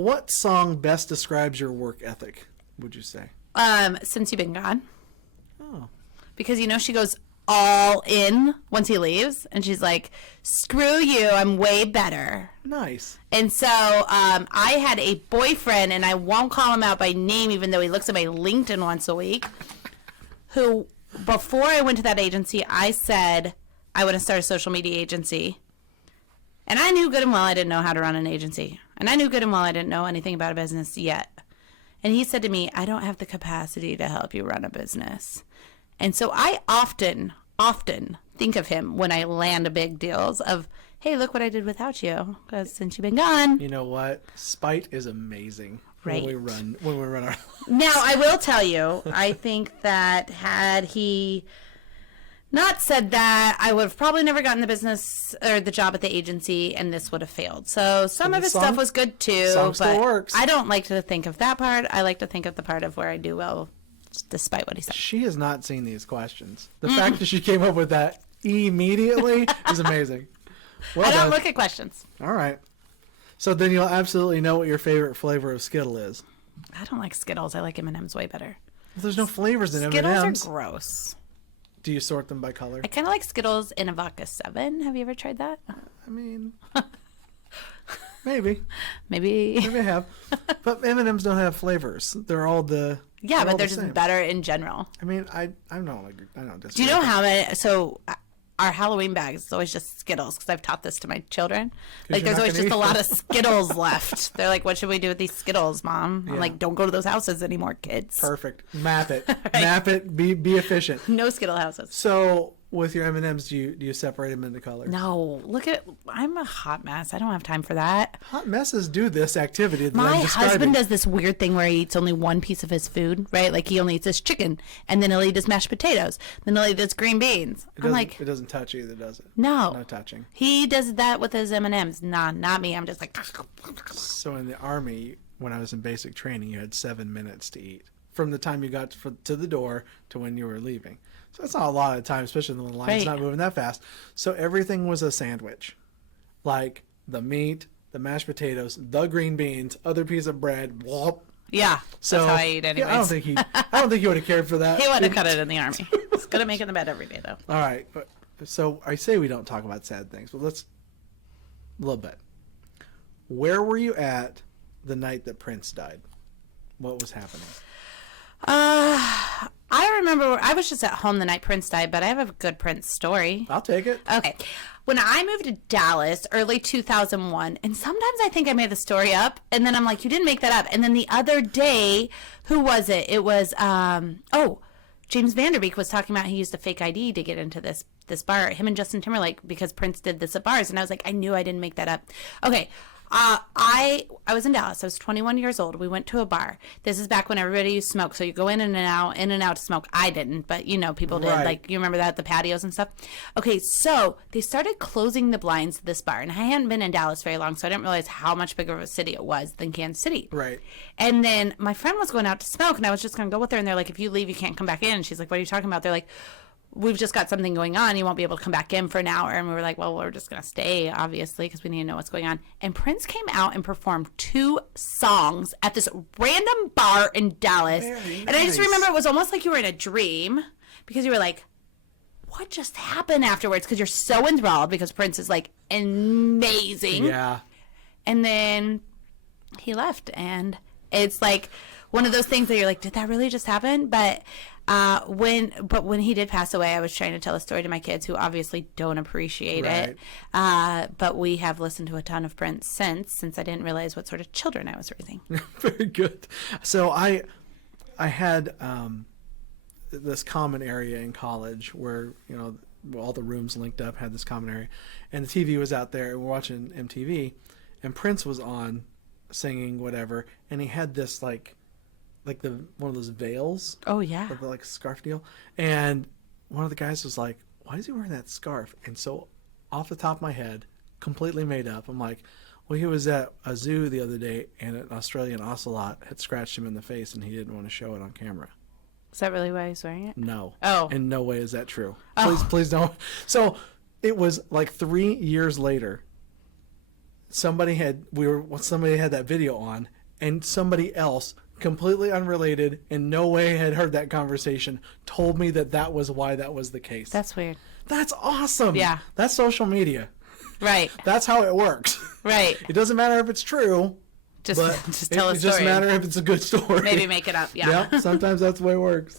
What song best describes your work ethic, would you say? Since You've Been Gone. Oh. Because, she goes all in once he leaves. And she's like, screw you, I'm way better. Nice. And so I had a boyfriend, and I won't call him out by name, even though he looks at my LinkedIn once a week, who, before I went to that agency, I said I want to start a social media agency. And I knew good and well I didn't know how to run an agency. And I knew good and well I didn't know anything about a business yet. And he said to me, I don't have the capacity to help you run a business. And so I often think of him when I land big deals of, hey, look what I did without you. Because since you've been gone. You know what? Spite is amazing. Right. When we run our Now, I will tell you, I think that had he not said that, I would have probably never gotten the business or the job at the agency, and this would have failed. So some of his stuff was good too, song still works. I don't like to think of that part. I like to think of the part of where I do well, despite what he said. She has not seen these questions. The fact that she came up with that immediately is amazing. Well I don't done. look at questions. All right. So then you'll absolutely know what your favorite flavor of Skittle is. I don't like Skittles. I like M&M's way better. Well, there's no flavors in Skittles M&M's. are gross. Do you sort them by color? I kind of like Skittles in a vodka 7. Have you ever tried that? I mean, maybe. Maybe I have. But M&M's don't have flavors. They're all the yeah, but all they're the just same. better in general. I mean, I don't disagree. Do you know how many? So our Halloween bags is always just Skittles because I've taught this to my children. Like, there's always just a lot of Skittles left. They're like, what should we do with these Skittles, Mom? I'm like, don't go to those houses anymore, kids. Perfect. Map it. Map it. Be efficient. No Skittle houses. So with your M&Ms, do you separate them into colors? No. Look at I'm a hot mess. I don't have time for that. Hot messes do this activity that My I'm describing. husband does this weird thing where he eats only one piece of his food, right? Like he only eats his chicken, and then he'll eat his mashed potatoes. Then he'll eat his green beans. I'm like, it doesn't touch either, does it? no. No touching. He does that with his M&Ms. Nah, not me. I'm just like. So in the Army, when I was in basic training, you had 7 minutes to eat. From the time you got to the door to when you were leaving. So that's not a lot of time, especially when the line's not moving that fast. So everything was a sandwich. Like the meat, the mashed potatoes, the green beans, other piece of bread. Whoop. Yeah, So that's how I eat anyways. Yeah, I don't think he would have cared for that. He wouldn't have cut it in the Army. He's good at making the bed every day, though. All right. So I say we don't talk about sad things, but let's a little bit. Where were you at the night that Prince died? What was happening? I remember I was just at home the night Prince died, but I have a good Prince story. I'll take it. Okay. When I moved to Dallas, early 2001, and sometimes I think I made the story up, and then I'm like, you didn't make that up. And then the other day, who was it? It was, James Vanderbeek was talking about he used a fake ID to get into this bar, him and Justin Timberlake, because Prince did this at bars. And I was like, I knew I didn't make that up. Okay. I was in Dallas. I was 21 years old. We went to a bar. This is back when everybody used to smoke. So you go in and out to smoke. I didn't, but people did. Right. Like, you remember that, the patios and stuff? Okay, so they started closing the blinds to this bar. And I hadn't been in Dallas very long, so I didn't realize how much bigger of a city it was than Kansas City. Right. And then my friend was going out to smoke, and I was just going to go with her. And they're like, if you leave, you can't come back in. And she's like, what are you talking about? They're like, we've just got something going on. You won't be able to come back in for an hour. And we were like, well, we're just going to stay, obviously, because we need to know what's going on. And Prince came out and performed 2 songs at this random bar in Dallas. Very And I just nice. remember it was almost like you were in a dream, because you were like, what just happened afterwards? Because you're so enthralled, because Prince is like amazing. Yeah. And then he left, and it's like one of those things that you're like, did that really just happen? But when he did pass away, I was trying to tell a story to my kids who obviously don't appreciate it. But we have listened to a ton of Prince since I didn't realize what sort of children I was raising. Very good. So I had this common area in college where all the rooms linked up had this common area, and the TV was out there, and we're watching MTV, and Prince was on singing whatever, and he had this like one of those veils. Oh yeah. Or the like scarf deal. And one of the guys was like, why is he wearing that scarf? And so off the top of my head, completely made up, I'm like, well, he was at a zoo the other day and an Australian ocelot had scratched him in the face and he didn't want to show it on camera. Is that really why he's wearing it? No. Oh. In no way is that true. Oh. Please don't. So it was like 3 years later somebody had that video on, and somebody else completely unrelated in no way had heard that conversation told me that was why that was the case. That's weird. That's awesome. Yeah. That's social media. Right. That's how it works. Right. It doesn't matter if it's true. Just tell a story. It just matter if it's a good story. Maybe make it up. Yeah. Sometimes that's the way it works.